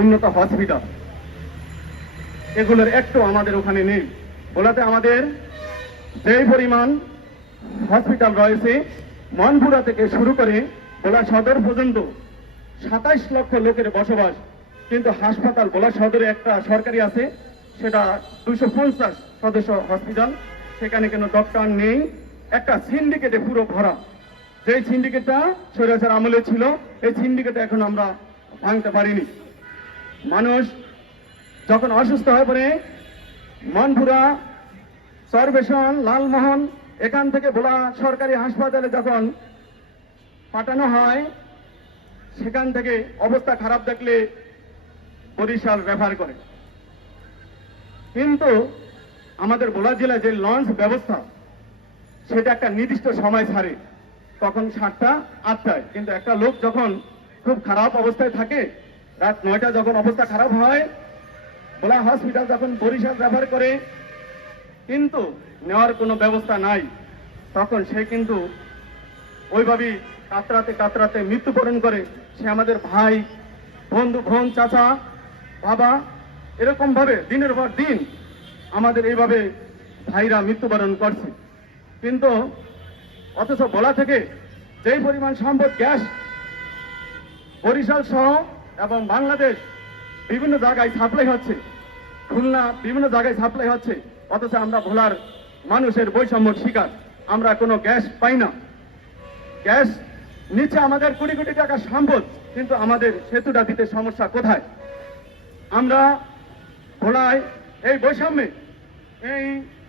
উন্নত হসপিটাল এগুলোর একটু আমাদের ওখানে নেই। ওলাতে আমাদের যেই পরিমাণ হসপিটাল রয়েছে, মনপুরা থেকে শুরু করে ভোলা সদর পর্যন্ত সাতাইশ লক্ষ লোকের বসবাস, কিন্তু হাসপাতাল ভোলা সদরে একটা সরকারি আছে, সেটা দুশো পঞ্চাশ সদস্য হসপিটাল সেখানে কোনো ডক্টর নেই, একটা সিন্ডিকেটে পুরো ভরা। যেই সিন্ডিকেটটা স্বৈরাচার আমলে ছিল, এই সিন্ডিকেটে এখন আমরা ভাঙতে পারিনি। মানুষ যখন অসুস্থ হয়ে পড়ে, মনপুরা, সরবেশন, লালমোহন, এখান থেকে ভোলা সরকারি হাসপাতালে যখন পাঠানো হয়, সেখান থেকে অবস্থা খারাপ দেখলে বরিশাল রেফার করে। কিন্তু আমাদের ভোলা জেলায় যে লঞ্চ ব্যবস্থা, সেটা একটা নির্দিষ্ট সময় ছাড়ে। তখন সাতটা আটটায়। কিন্তু একটা লোক যখন খুব খারাপ অবস্থায় থাকে রাত নয়টা যখন অবস্থা খারাপ হয় ভোলা হসপিটাল যখন বরিশাল রেফার করে, কিন্তু নেওয়ার কোনো ব্যবস্থা নাই, তখন সে কিন্তু ওইভাবেই কাতরাতে কাতরাতে মৃত্যুবরণ করে। সে আমাদের ভাই, বন্ধু, বোন, চাচা, বাবা, এরকম ভাবে দিনের পর দিন আমাদের এইভাবে ভাইরা মৃত্যুবরণ করছে। কিন্তু অথচ বলা থেকে যেই পরিমাণ সম্পদ গ্যাস বরিশাল সহ এবং বাংলাদেশ বিভিন্ন জায়গায় সাপ্লাই হচ্ছে। খুলনা বিভিন্ন জায়গায় সাপ্লাই হচ্ছে। অথচ আমরা ভোলার মানুষের বৈষম্যর শিকার। আমরা কোনো গ্যাস পাই না। গ্যাস নিচে আমাদের কোটি কোটি টাকা সম্পদ, কিন্তু আমাদের সেতুটা দিতে সমস্যা কোথায়? আমরা ভোলায় এই বৈষম্যে, এই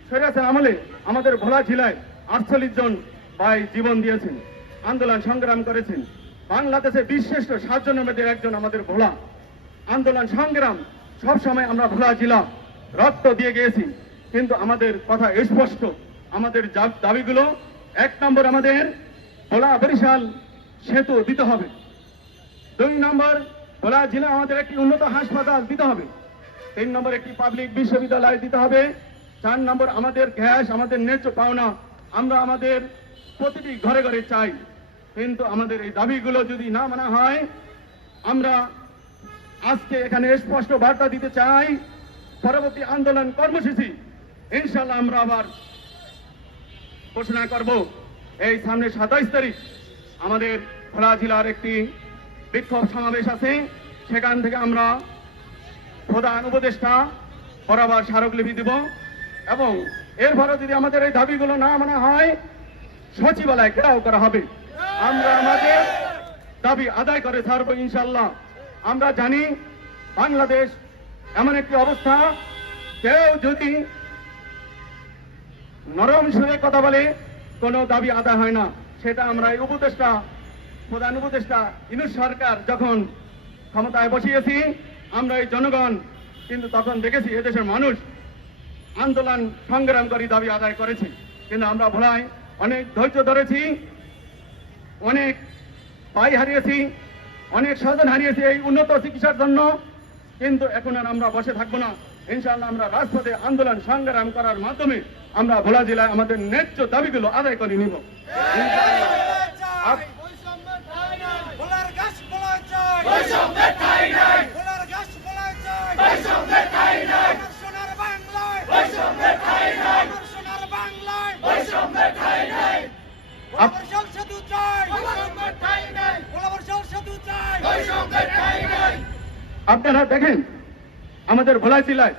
স্বৈরাচার আমলে আমাদের ভোলা জেলায় আটচল্লিশ জন ভাই জীবন দিয়েছেন, আন্দোলন সংগ্রাম করেছেন। বাংলাদেশে বিশ্রেষ্ঠ সাতজনের মধ্যে একজন আমাদের ভোলা। আন্দোলন, সংগ্রাম সব সময় আমরা ভোলা জেলা। রক্ত দিয়ে গিয়েছি, কিন্তু আমাদের কথা স্পষ্ট। আমাদের দাবিগুলো, এক নম্বর আমাদের ভোলা বরিশাল সেতু দিতে হবে। দুই নম্বর ভোলা জেলা আমাদের একটি উন্নত হাসপাতাল দিতে হবে। তিন নম্বর একটি পাবলিক বিশ্ববিদ্যালয় দিতে হবে। চার নম্বর আমাদের গ্যাস, আমাদের ন্যায্য পাওনা। আমরা আমাদের প্রতিটি ঘরে ঘরে চাই। কিন্তু আমাদের এই দাবিগুলো যদি না মানা হয়, আমরা আজকে এখানে স্পষ্ট বার্তা দিতে চাই, পরবর্তী আন্দোলন কর্মসূচি ইনশাল্লাহ আমরা আবার ঘোষণা করব। এই সামনে সাতাইশ তারিখ আমাদের খোলা জেলার একটি বিক্ষোভ সমাবেশ আছে। সেখান থেকে আমরা প্রধান উপদেষ্টা বরাবর স্মারকলিপি দিব এবং এরপরে যদি আমাদের এই দাবিগুলো না মানা হয়, সচিবালয় ঘেরাও করা হবে। আমরা আমাদের দাবি আদায় করে ছাড়বো ইনশাল্লাহ আমরা জানি বাংলাদেশ এমন একটি অবস্থা, কেউ যদি নরম সুরে কথা বলে, কোনো দাবি আদায় হয় না। সেটা আমরা এই উপদেষ্টা, প্রধান উপদেষ্টা ইনুস সরকার যখন ক্ষমতায় বসিয়েছি, আমরা এই জনগণ কিন্তু তখন দেখেছি এদেশের মানুষ আন্দোলন সংগ্রাম করে দাবি আদায় করেছে। কিন্তু আমরা ভোলায় অনেক ধৈর্য ধরেছি অনেক পাই হারিয়েছি অনেক স্বজন হারিয়েছি এই উন্নত চিকিৎসার জন্য। কিন্তু এখন আর আমরা বসে থাকব না। ইনশাআল্লাহ আমরা রাজপথে আন্দোলন সংগ্রাম করার মাধ্যমে আমরা ভোলা জেলায় আমাদের ন্যায্য দাবিগুলো আদায় করে নিব আপ- ভোলার গাছ বলা চাই বৈষম্যের ঠাঁই নাই ভোলার গাছ বলা চাই বৈষম্যের ঠাঁই নাই আমার সোনার বাংলায় বৈষম্যের ঠাঁই নাই আমার সোনার বাংলায় বৈষম্যের ঠাঁই নাই ভোলাবর্ষাল সেতু চাই বৈষম্যের ঠাঁই নাই ভোলাবর্ষাল সেতু চাই বৈষম্যের ঠাঁই নাই আপনারা দেখেন আমাদের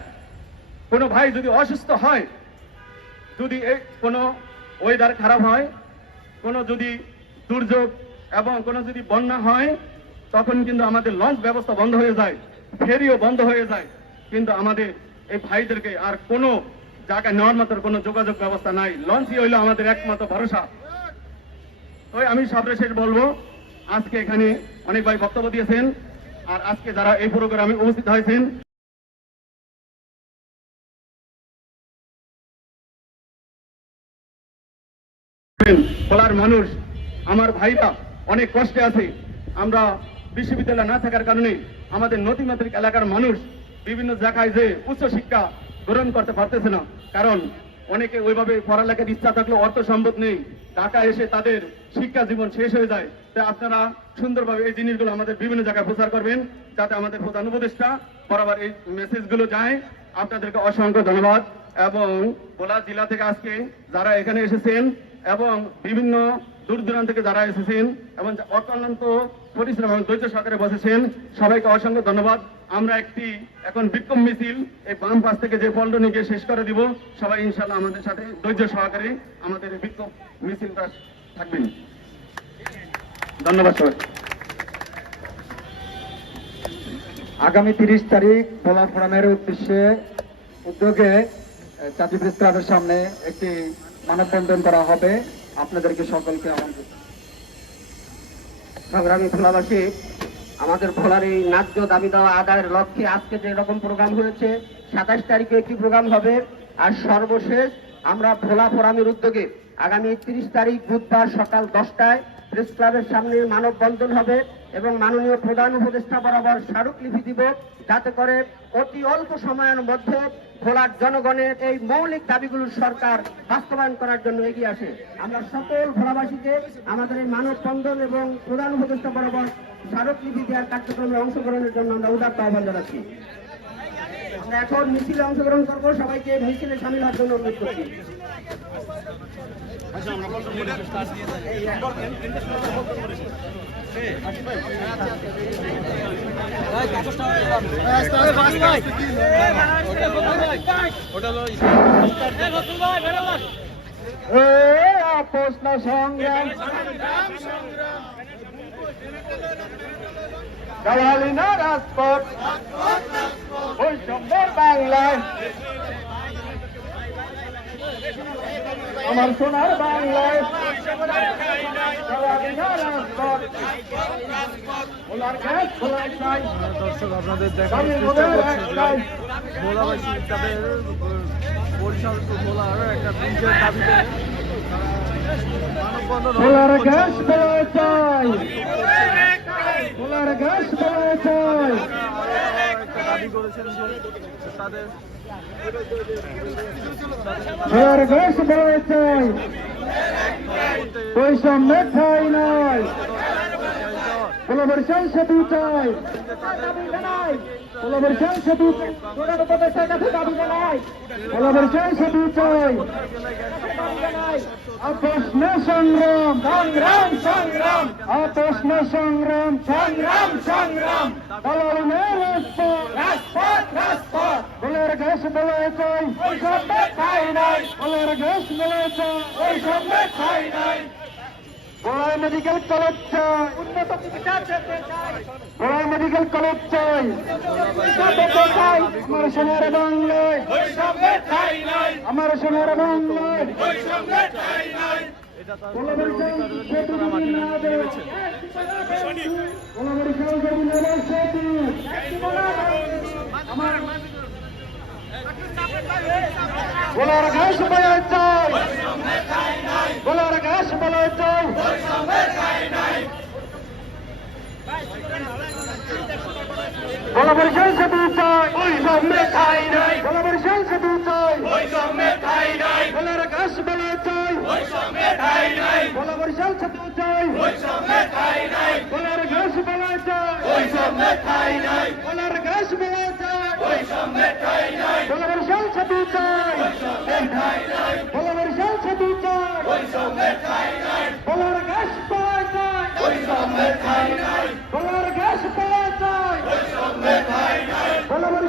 কোনো ভাই যদি অসুস্থ হয়, যদি কোনো ওয়েদার খারাপ হয়, কোনো যদি দুর্যোগ এবং কোনো যদি বন্যা হয়, তখন কিন্তু আমাদের লঞ্চ ব্যবস্থা বন্ধ হয়ে যায়, ফেরিও বন্ধ হয়ে যায়। কিন্তু আমাদের এই ভাইদেরকে আর কোনো জায়গায় নেওয়ার মতো কোনো যোগাযোগ ব্যবস্থা নাই। লঞ্চই হইল আমাদের একমাত্র ভরসা। ওই আমি সর্বশেষ বলব, আজকে এখানে অনেক ভাই বক্তব্য দিয়েছেন, আর আজকে যারা এই প্রোগ্রামে উপস্থিত হয়েছেন বলার মানুষ। আমার ভাইরা অনেক কষ্টে আছে। আমরা বিশ্ববিদ্যালয় না থাকার কারণে আমাদের নদী মাতৃক এলাকার মানুষ বিভিন্ন জায়গায় যে উচ্চ শিক্ষা গ্রহণ করতে পারতেছে না। কারণ অনেকে ওইভাবে পড়ালেখার ইচ্ছা থাকলেও অর্থ সম্পদ নেই। ঢাকা এসে তাদের শিক্ষা জীবন শেষ হয়ে যায়। তাই আপনারা সুন্দরভাবে এই জিনিসগুলো আমাদের বিভিন্ন জায়গায় প্রচার করবেন, যাতে আমাদের প্রধান উপদেষ্টা বরাবর এই মেসেজগুলো যায়। আপনাদেরকে অসংখ্য ধন্যবাদ। এবং ভোলা জেলা থেকে আজকে যারা এখানে এসেছেন এবং বিভিন্ন দূর দূরান্ত থেকে যারা এসেছেন এবং অত্যন্ত পরিশ্রম এবং ধৈর্য সহকারে বসেছেন, সবাইকে অসংখ্য ধন্যবাদ। আমরা একটি এখন বিক্ষোভ মিছিল, এই বাম পাশ থেকে যে পল্টনীকে শেষ করে দিব। সবাই ইনশাল্লাহ আমাদের সাথে ধৈর্য সহকারে আমাদের বিক্ষোভ মিছিলটা থাকবেন। ধন্যবাদ সবাই আগামী তিরিশ তারিখ ভোলা ফোরামের উদ্দেশ্যে, উদ্যোগে জাতীয় ক্লাবের সামনে একটি মানববন্ধন করা হবে। আপনাদেরকে সকলকে আমন্ত্রণ সংগ্রামী ভোলাবাসী, আমাদের ভোলার এই ন্যায্য দাবি দেওয়া আদায়ের লক্ষ্যে আজকে যে রকম প্রোগ্রাম হয়েছে, সাতাশ তারিখে একটি প্রোগ্রাম হবে। আর সর্বশেষ আমরা ভোলা ফোরামের উদ্যোগে আগামী তিরিশ তারিখ বুধবার সকাল দশটায় প্রেস ক্লাবের সামনে মানববন্ধন হবে। এবং মাননীয় প্রধান উপদেষ্টা বরাবর স্মারকলিপি দিব, যাতে করে অতি অল্প সময়ের মধ্যে খোলার জনগণের এই মৌলিক দাবিগুলো সরকার বাস্তবায়ন করার জন্য এগিয়ে আসে। আমরা সকল ভোলাবাসীকে আমাদের এই মানব মানববন্ধন এবং প্রধান উপদেষ্টা বরাবর স্মারকলিপি দেওয়ার কার্যক্রমে অংশগ্রহণের জন্য আমরা উদাত্ত আহ্বান জানাচ্ছি। আমরা এখন মিছিলে অংশগ্রহণ করব, সবাইকে মিছিলে সামিল হওয়ার জন্য অনুরোধ করছি। প্রশ্ন সংগ্রাম দেওয়ালি না রাজপথ। বৈষম্যের বাংলায় আমার সোনার বাংলায়। দর্শক আপনাদের দেখার চেষ্টা ওদের যে ভোলাবাসী তাদের বরিশাল টু ভোলার একটা ব্রিজের দাবিতে করছে। গ্যাস খোলাই চাই। ওনার গ্যাস খোলাই চাই। দাবি করেছেন যে তাদের খোলাই চাই নয়। পুনর্বাসন সেতু চাই। পুনর্বাসন সেতু প্রধান উপদেষ্টার কাছে দাবি জানাই পুনর্বাসন সেতু চাই। প্রশ্ন সংগ্রাম। সংগ্রাম সংগ্রাম। প্রশ্ন সংগ্রাম। সংগ্রাম ঘাস বলে চাই। ওই সবে খাই নাই। বলের ঘাস বলে চাই। ওই সবে খাই নাই। বড়াই মেডিকেল কলেজ চাই। উন্নত চিকিৎসা পেতে চাই। বড়াই মেডিকেল কলেজ চাই। পেতে চাই আমার সোনার বাংলায়। আমার সোনার বাংলায়। আমার বলার ঘাস বলে চাই বলার ঘাস বলে চাই বলবরিশাল সেতু চাই ওই সামনে খাই নাই বলবরিশাল সেতু চাই ওই সামনে খাই নাই বলার ঘাস বলে চাই ওই সামনে খাই নাই বলবরিশাল সেতু চাই ওই সামনে খাই নাই বলার ঘাস বলে চাই ওই সামনে খাই নাই বলার ঘাস বলে চাই ছাপি চাই বলো বরিশাল ছাপি চাই বলার গ্যাস পাওয়া যায় বলার গ্যাস পাওয়া যায় বলো